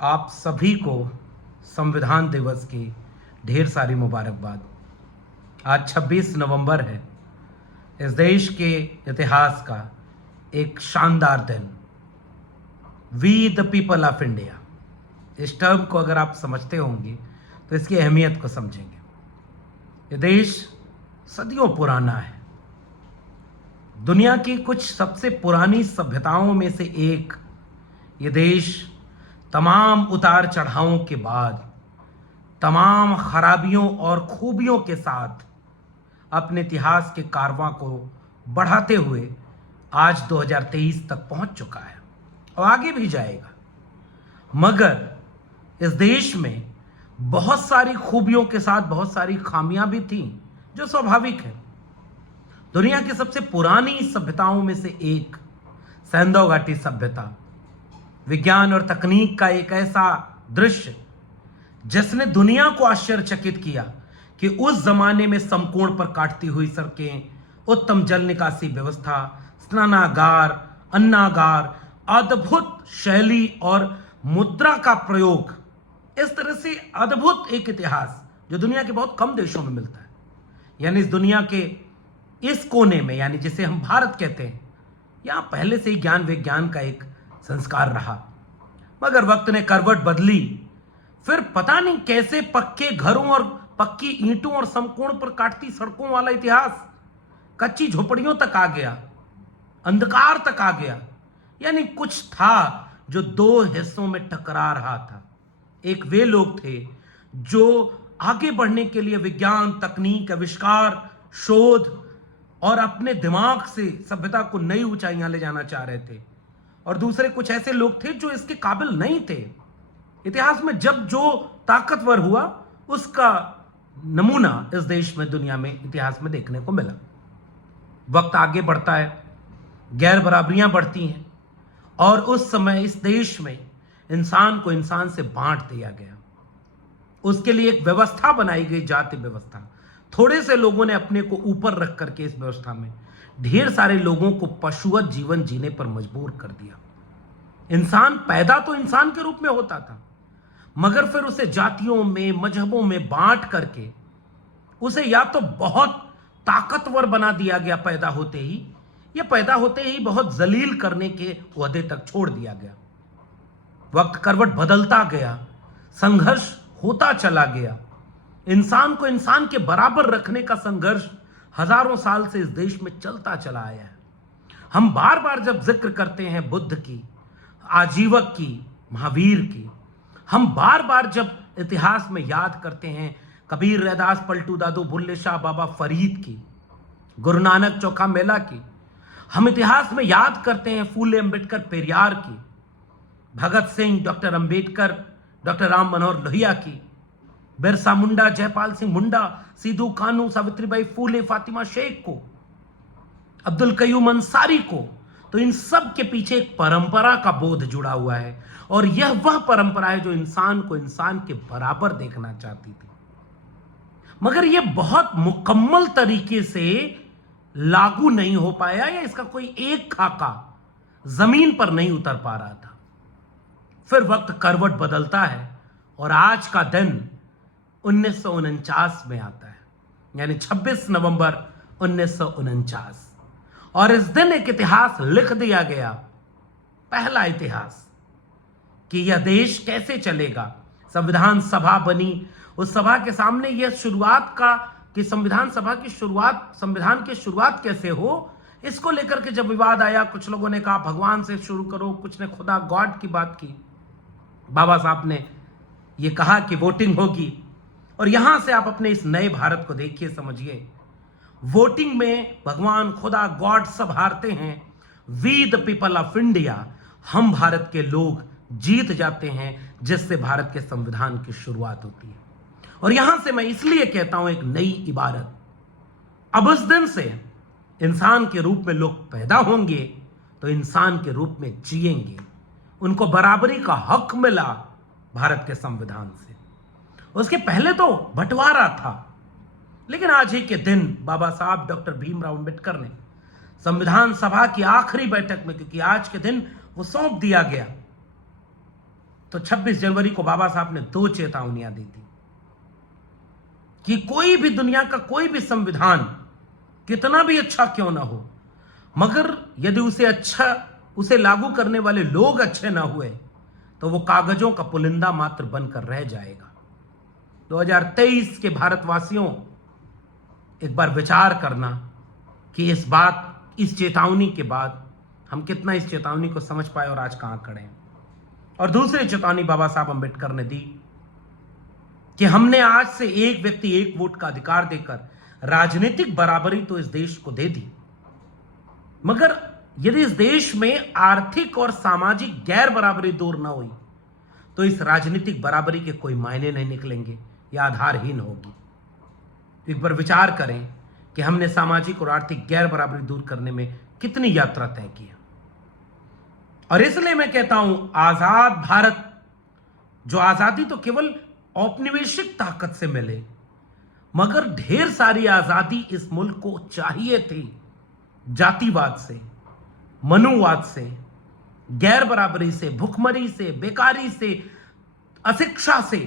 आप सभी को संविधान दिवस की ढेर सारी मुबारकबाद। आज 26 नवंबर है। इस देश के इतिहास का एक शानदार दिन। We the people of India, इस टर्म को अगर आप समझते होंगे तो इसकी अहमियत को समझेंगे। ये देश सदियों पुराना है। दुनिया की कुछ सबसे पुरानी सभ्यताओं में से एक ये देश तमाम उतार चढ़ावों के बाद, तमाम खराबियों और खूबियों के साथ अपने इतिहास के कारवां को बढ़ाते हुए आज 2023 तक पहुंच चुका है और आगे भी जाएगा। मगर इस देश में बहुत सारी खूबियों के साथ बहुत सारी खामियां भी थीं, जो स्वाभाविक है। दुनिया की सबसे पुरानी सभ्यताओं में से एक सैंधव घाटी सभ्यता, विज्ञान और तकनीक का एक ऐसा दृश्य जिसने दुनिया को आश्चर्यचकित किया कि उस जमाने में समकोण पर काटती हुई सड़कें, उत्तम जल निकासी व्यवस्था, स्नानागार, अन्नागार, अद्भुत शैली और मुद्रा का प्रयोग, इस तरह से अद्भुत एक इतिहास जो दुनिया के बहुत कम देशों में मिलता है। यानी इस दुनिया के इस कोने में, यानी जिसे हम भारत कहते हैं, यहां पहले से ही ज्ञान विज्ञान का एक संस्कार रहा। मगर वक्त ने करवट बदली। फिर पता नहीं कैसे पक्के घरों और पक्की ईंटों और समकोण पर काटती सड़कों वाला इतिहास कच्ची झोपड़ियों तक आ गया, अंधकार तक आ गया। यानी कुछ था जो दो हिस्सों में टकरा रहा था। एक वे लोग थे जो आगे बढ़ने के लिए विज्ञान, तकनीक, आविष्कार, शोध और अपने दिमाग से सभ्यता को नई ऊंचाइयां ले जाना चाह रहे थे, और दूसरे कुछ ऐसे लोग थे जो इसके काबिल नहीं थे। इतिहास में जब जो ताकतवर हुआ उसका नमूना इस देश में, दुनिया में, इतिहास में देखने को मिला। वक्त आगे बढ़ता है, गैर बराबरियां बढ़ती हैं, और उस समय इस देश में इंसान को इंसान से बांट दिया गया। उसके लिए एक व्यवस्था बनाई गई, जाति व्यवस्था। थोड़े से लोगों ने अपने को ऊपर रख करके इस व्यवस्था में ढेर सारे लोगों को पशुवत जीवन जीने पर मजबूर कर दिया। इंसान पैदा तो इंसान के रूप में होता था, मगर फिर उसे जातियों में, मजहबों में बांट करके उसे या तो बहुत ताकतवर बना दिया गया पैदा होते ही, या पैदा होते ही बहुत जलील करने के ओहदे तक छोड़ दिया गया। वक्त करवट बदलता गया, संघर्ष होता चला गया। इंसान को इंसान के बराबर रखने का संघर्ष हजारों साल से इस देश में चलता चला आया है। हम बार बार जब जिक्र करते हैं बुद्ध की, आजीवक की, महावीर की, हम बार बार जब इतिहास में याद करते हैं कबीर, रैदास, पलटू दादू, बुल्ले शाह, बाबा फरीद की, गुरु नानक, चोखा मेला की, हम इतिहास में याद करते हैं फूले अंबेडकर, पेरियार की, भगत सिंह, डॉक्टर अंबेडकर, डॉक्टर राम मनोहर लोहिया की, बिरसा मुंडा, जयपाल सिंह मुंडा, सिद्धू कानू, सावित्रीबाई फूले, फातिमा शेख को, अब्दुल कयूम अंसारी को, तो इन सब के पीछे एक परंपरा का बोध जुड़ा हुआ है, और यह वह परंपरा है जो इंसान को इंसान के बराबर देखना चाहती थी। मगर यह बहुत मुकम्मल तरीके से लागू नहीं हो पाया, या इसका कोई एक खाका जमीन पर नहीं उतर पा रहा था। फिर वक्त करवट बदलता है और आज का दिन 1949 में आता है, यानी 26 नवंबर 1949। और इस दिन एक इतिहास लिख दिया गया, पहला इतिहास, कि यह देश कैसे चलेगा। संविधान सभा बनी। उस सभा के सामने यह शुरुआत का, कि संविधान सभा की शुरुआत, संविधान की शुरुआत कैसे हो, इसको लेकर के जब विवाद आया, कुछ लोगों ने कहा भगवान से शुरू करो, कुछ ने खुदा गॉड की बात की। बाबा साहब ने यह कहा कि वोटिंग होगी, और यहां से आप अपने इस नए भारत को देखिए, समझिए। वोटिंग में भगवान, खुदा, गॉड सब हारते हैं। We the people of India, हम भारत के लोग जीत जाते हैं, जिससे भारत के संविधान की शुरुआत होती है। और यहां से मैं इसलिए कहता हूं एक नई इबारत, अब उस दिन से इंसान के रूप में लोग पैदा होंगे तो इंसान के रूप में जिएंगे। उनको बराबरी का हक मिला भारत के संविधान से। उसके पहले तो बंटवारा था, लेकिन आज ही के दिन बाबा साहब डॉक्टर भीमराव अंबेडकर ने संविधान सभा की आखिरी बैठक में, क्योंकि आज के दिन वो सौंप दिया गया, तो 26 जनवरी को बाबा साहब ने 2 चेतावनियां दी थी कि कोई भी दुनिया का कोई भी संविधान कितना भी अच्छा क्यों ना हो, मगर यदि उसे लागू करने वाले लोग अच्छे ना हुए तो वो कागजों का पुलिंदा मात्र बनकर रह जाएगा। 2023 के भारतवासियों, एक बार विचार करना कि इस चेतावनी के बाद हम कितना इस चेतावनी को समझ पाए और आज कहां खड़े हैं। और दूसरी चेतावनी बाबा साहब अंबेडकर ने दी कि हमने आज से एक व्यक्ति एक वोट का अधिकार देकर राजनीतिक बराबरी तो इस देश को दे दी, मगर यदि इस देश में आर्थिक और सामाजिक गैर बराबरी दूर न हुई तो इस राजनीतिक बराबरी के कोई मायने नहीं निकलेंगे या आधारहीन होगी। एक बार विचार करें कि हमने सामाजिक और आर्थिक गैर बराबरी दूर करने में कितनी यात्रा तय की है। और इसलिए मैं कहता हूं, आजाद भारत, जो आजादी तो केवल औपनिवेशिक ताकत से मिले, मगर ढेर सारी आजादी इस मुल्क को चाहिए थी जातिवाद से, मनुवाद से, गैर बराबरी से, भुखमरी से, बेकारी से, अशिक्षा से,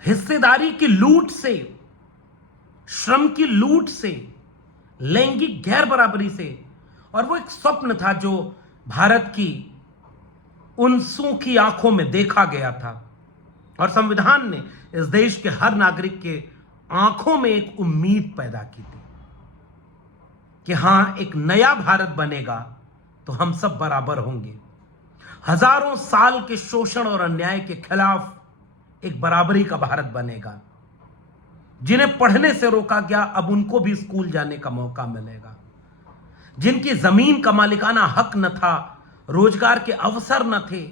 हिस्सेदारी की लूट से, श्रम की लूट से, लैंगिक गैर बराबरी से। और वो एक स्वप्न था जो भारत की उन सूखी आंखों में देखा गया था, और संविधान ने इस देश के हर नागरिक के आंखों में एक उम्मीद पैदा की थी कि हां, एक नया भारत बनेगा तो हम सब बराबर होंगे। हजारों साल के शोषण और अन्याय के खिलाफ एक बराबरी का भारत बनेगा। जिन्हें पढ़ने से रोका गया, अब उनको भी स्कूल जाने का मौका मिलेगा। जिनकी जमीन का मालिकाना हक न था, रोजगार के अवसर न थे,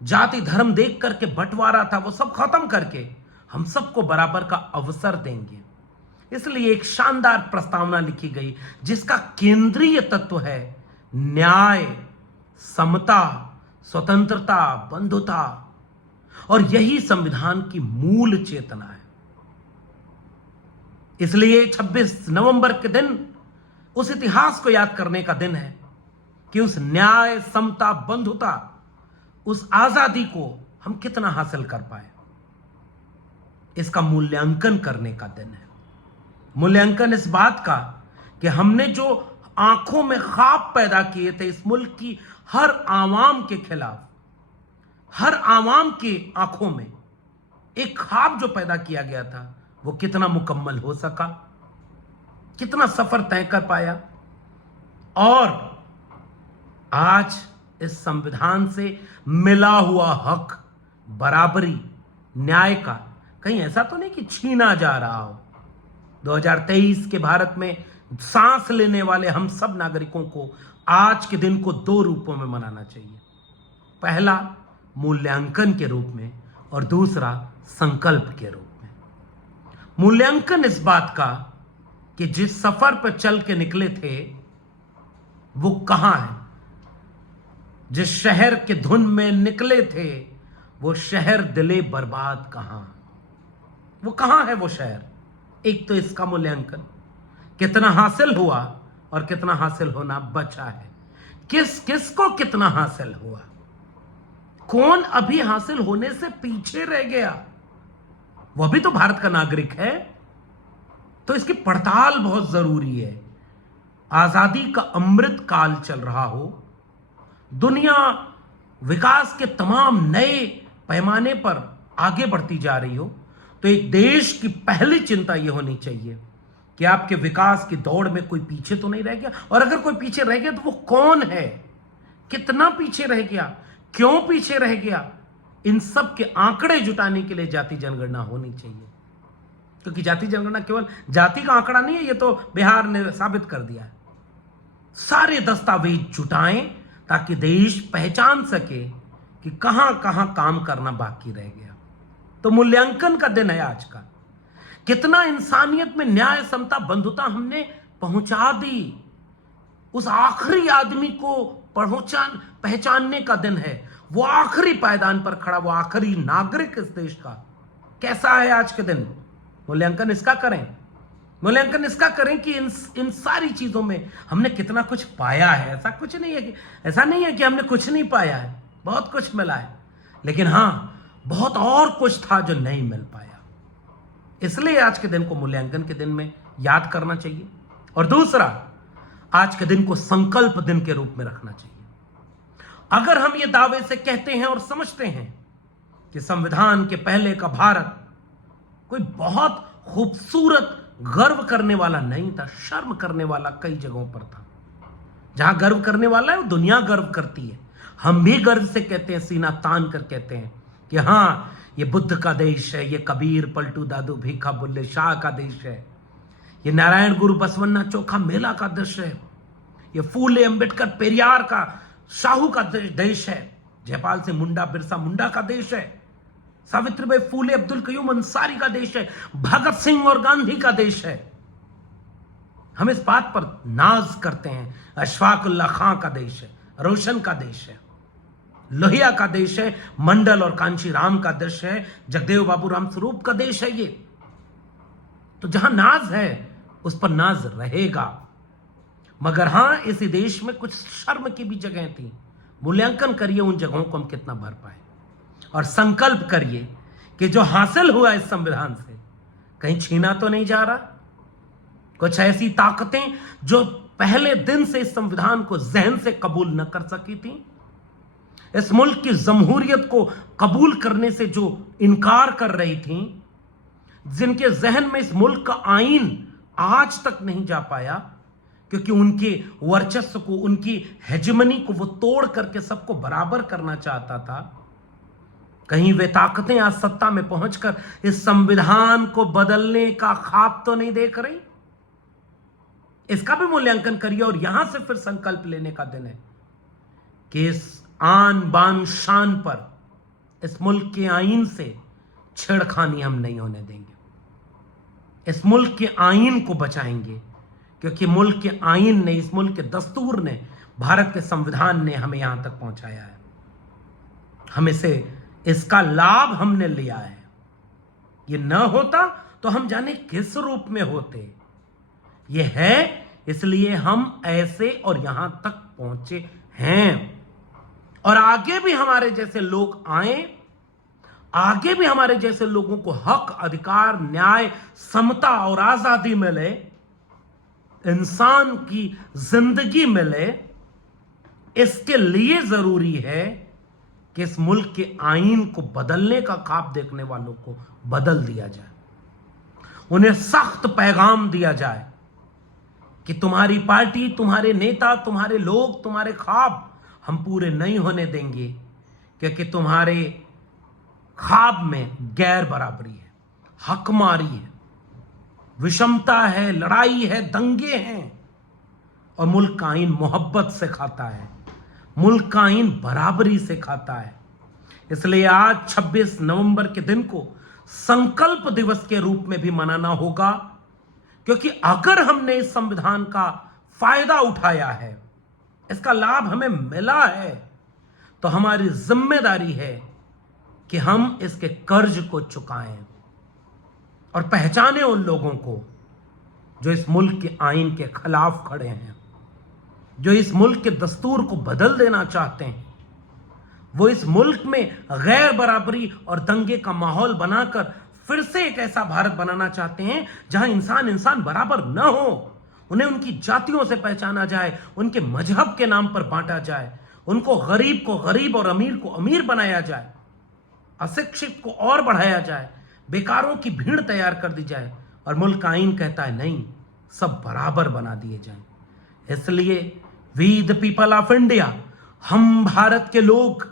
जाति धर्म देख करके बंटवारा था, वो सब खत्म करके हम सबको बराबर का अवसर देंगे। इसलिए एक शानदार प्रस्तावना लिखी गई जिसका केंद्रीय तत्व है न्याय, समता, स्वतंत्रता, बंधुता, और यही संविधान की मूल चेतना है। इसलिए 26 नवंबर के दिन उस इतिहास को याद करने का दिन है कि उस न्याय, समता, बंधुता, उस आजादी को हम कितना हासिल कर पाए, इसका मूल्यांकन करने का दिन है। मूल्यांकन इस बात का कि हमने जो आंखों में ख्वाब पैदा किए थे इस मुल्क की हर आवाम के खिलाफ, हर आवाम के आंखों में एक ख्वाब जो पैदा किया गया था, वो कितना मुकम्मल हो सका, कितना सफर तय कर पाया। और आज इस संविधान से मिला हुआ हक, बराबरी, न्याय का कहीं ऐसा तो नहीं कि छीना जा रहा हो। 2023 के भारत में सांस लेने वाले हम सब नागरिकों को आज के दिन को 2 रूपों में मनाना चाहिए। पहला मूल्यांकन के रूप में और दूसरा संकल्प के रूप में। मूल्यांकन इस बात का कि जिस सफर पर चल के निकले थे वो कहां है, जिस शहर के धुन में निकले थे वो शहर दिले बर्बाद कहां, वो कहां है वो शहर। एक तो इसका मूल्यांकन, कितना हासिल हुआ और कितना हासिल होना बचा है, किस को कितना हासिल हुआ, कौन अभी हासिल होने से पीछे रह गया, वह भी तो भारत का नागरिक है। तो इसकी पड़ताल बहुत जरूरी है। आजादी का अमृत काल चल रहा हो, दुनिया विकास के तमाम नए पैमाने पर आगे बढ़ती जा रही हो, तो एक देश की पहली चिंता यह होनी चाहिए कि आपके विकास की दौड़ में कोई पीछे तो नहीं रह गया, और अगर कोई पीछे रह गया तो वो कौन है, कितना पीछे रह गया, क्यों पीछे रह गया। इन सब के आंकड़े जुटाने के लिए जाति जनगणना होनी चाहिए, क्योंकि जाति जनगणना केवल जाति का आंकड़ा नहीं है, ये तो बिहार ने साबित कर दिया है। सारे दस्तावेज जुटाएं ताकि देश पहचान सके कि कहां कहां काम करना बाकी रह गया। तो मूल्यांकन का दिन है आज का। कितना इंसानियत में न्याय, समता, बंधुता हमने पहुंचा दी, उस आखिरी आदमी को पहचानने का दिन है। वो आखिरी पायदान पर खड़ा, वो आखिरी नागरिक इस देश का कैसा है आज के दिन। मूल्यांकन इसका करें, मूल्यांकन इसका करें कि इन सारी चीजों में हमने कितना कुछ पाया है। ऐसा नहीं है कि हमने कुछ नहीं पाया है। बहुत कुछ मिला है, लेकिन हां बहुत और कुछ था जो नहीं मिल पाया। इसलिए आज के दिन को मूल्यांकन के दिन में याद करना चाहिए। और दूसरा, आज के दिन को संकल्प दिन के रूप में रखना चाहिए। अगर हम ये दावे से कहते हैं और समझते हैं कि संविधान के पहले का भारत कोई बहुत खूबसूरत गर्व करने वाला नहीं था, शर्म करने वाला कई जगहों पर था। जहां गर्व करने वाला है वो दुनिया गर्व करती है। हम भी गर्व से कहते हैं, सीना तान कर कहते हैं कि हां ये बुद्ध का देश है, ये कबीर पलटू दादू भीखा बुल्ले शाह का देश है, ये नारायण गुरु बसवन्ना चोखा मेला का देश है, ये फूले अंबेडकर पेरियार का शाहू का देश है, जयपाल सिंह मुंडा बिरसा मुंडा का देश है, सावित्रीबाई फूले अब्दुल कयूम अंसारी का देश है, भगत सिंह और गांधी का देश है। हम इस बात पर नाज करते हैं, अशफाकुल्ला खां का देश है, रोशन का देश है, लोहिया का देश है, मंडल और कांची राम का देश है, जगदेव बाबू राम स्वरूप का देश है। ये तो जहां नाज है उस पर नाज रहेगा। मगर हां, इसी देश में कुछ शर्म की भी जगह थी। मूल्यांकन करिए उन जगहों को हम कितना भर पाए, और संकल्प करिए कि जो हासिल हुआ इस संविधान से कहीं छीना तो नहीं जा रहा। कुछ ऐसी ताकतें जो पहले दिन से इस संविधान को जहन से कबूल न कर सकी थी, इस मुल्क की जमहूरियत को कबूल करने से जो इनकार कर रही थी, जिनके जहन में इस मुल्क का आईन आज तक नहीं जा पाया, क्योंकि उनके वर्चस्व को, उनकी हेजेमनी को वो तोड़ करके सबको बराबर करना चाहता था, कहीं वे ताकतें आज सत्ता में पहुंचकर इस संविधान को बदलने का ख्वाब तो नहीं देख रही। इसका भी मूल्यांकन करिए, और यहां से फिर संकल्प लेने का दिन है कि इस आन बान शान पर, इस मुल्क के आईन से छेड़खानी हम नहीं होने देंगे। इस मुल्क के आईन को बचाएंगे, क्योंकि मुल्क के आईन ने, इस मुल्क के दस्तूर ने, भारत के संविधान ने हमें यहां तक पहुंचाया है। हमें से इसका लाभ हमने लिया है। ये न होता तो हम जाने किस रूप में होते। ये है इसलिए हम ऐसे और यहां तक पहुंचे हैं, और आगे भी हमारे जैसे लोग आए, आगे भी हमारे जैसे लोगों को हक, अधिकार, न्याय, समता और आजादी मिले, इंसान की जिंदगी मिले। इसके लिए जरूरी है कि इस मुल्क के आईन को बदलने का ख्वाब देखने वालों को बदल दिया जाए, उन्हें सख्त पैगाम दिया जाए कि तुम्हारी पार्टी, तुम्हारे नेता, तुम्हारे लोग, तुम्हारे ख्वाब हम पूरे नहीं होने देंगे, क्योंकि तुम्हारे ख्वाब में गैर बराबरी है, हकमारी है, विषमता है, लड़ाई है, दंगे हैं। और मुल्क का आईन मोहब्बत से खाता है, मुल्क का आईन बराबरी से खाता है। इसलिए आज 26 नवंबर के दिन को संकल्प दिवस के रूप में भी मनाना होगा, क्योंकि अगर हमने इस संविधान का फायदा उठाया है, इसका लाभ हमें मिला है, तो हमारी जिम्मेदारी है कि हम इसके कर्ज को चुकाएं और पहचाने उन लोगों को जो इस मुल्क के आईन के खिलाफ खड़े हैं, जो इस मुल्क के दस्तूर को बदल देना चाहते हैं। वो इस मुल्क में गैर बराबरी और दंगे का माहौल बनाकर फिर से एक ऐसा भारत बनाना चाहते हैं जहां इंसान इंसान बराबर न हो, उन्हें उनकी जातियों से पहचाना जाए, उनके मजहब के नाम पर बांटा जाए, उनको गरीब को गरीब और अमीर को अमीर बनाया जाए, अशिक्षित को और बढ़ाया जाए, बेकारों की भीड़ तैयार कर दी जाए। और मुल्क का आईन कहता है नहीं, सब बराबर बना दिए जाएं। इसलिए we the people of India, हम भारत के लोग,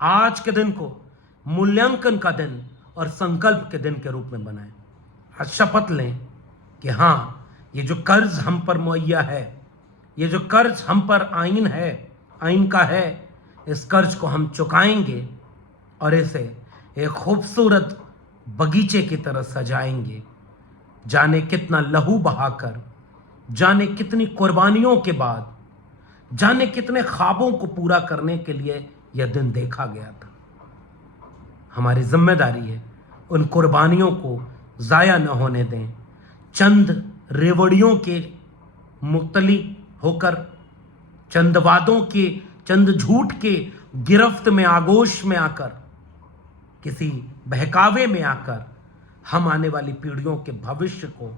आज के दिन को मूल्यांकन का दिन और संकल्प के दिन के रूप में बनाएं। आज शपथ लें कि हां, ये जो कर्ज हम पर मुहैया है, ये जो कर्ज हम पर आईन का है, इस कर्ज को हम चुकाएंगे और इसे एक खूबसूरत बगीचे की तरह सजाएंगे। जाने कितना लहू बहाकर, जाने कितनी कुर्बानियों के बाद, जाने कितने ख्वाबों को पूरा करने के लिए यह दिन देखा गया था। हमारी जिम्मेदारी है उन कुर्बानियों को जाया न होने दें। चंद रेवड़ियों के मुक्तली होकर, चंद वादों के, चंद झूठ के गिरफ्त में, आगोश में आकर, किसी बहकावे में आकर हम आने वाली पीढ़ियों के भविष्य को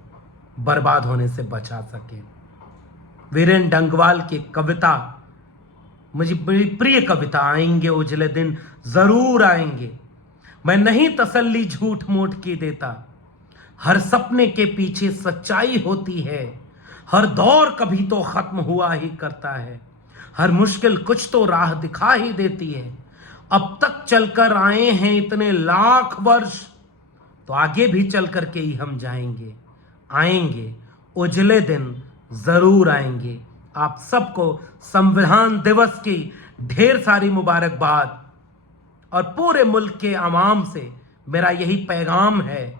बर्बाद होने से बचा सके। वीरेन डंगवाल की कविता मुझे बड़ी प्रिय कविता, आएंगे उजले दिन, जरूर आएंगे। मैं नहीं तसल्ली झूठ मूठ की देता, हर सपने के पीछे सच्चाई होती है। हर दौर कभी तो खत्म हुआ ही करता है, हर मुश्किल कुछ तो राह दिखा ही देती है। अब तक चलकर आए हैं इतने लाख वर्ष, तो आगे भी चल करके ही हम जाएंगे। आएंगे उजले दिन, जरूर आएंगे। आप सबको संविधान दिवस की ढेर सारी मुबारकबाद, और पूरे मुल्क के आवाम से मेरा यही पैगाम है,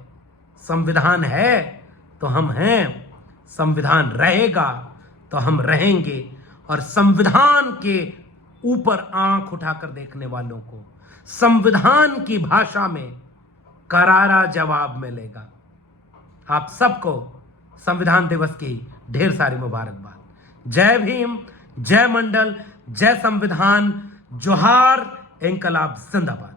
संविधान है तो हम हैं, संविधान रहेगा तो हम रहेंगे। और संविधान के ऊपर आंख उठाकर देखने वालों को संविधान की भाषा में करारा जवाब मिलेगा। आप सबको संविधान दिवस की ढेर सारी मुबारकबाद। जय भीम, जय मंडल, जय संविधान, जोहार, इंकलाब जिंदाबाद।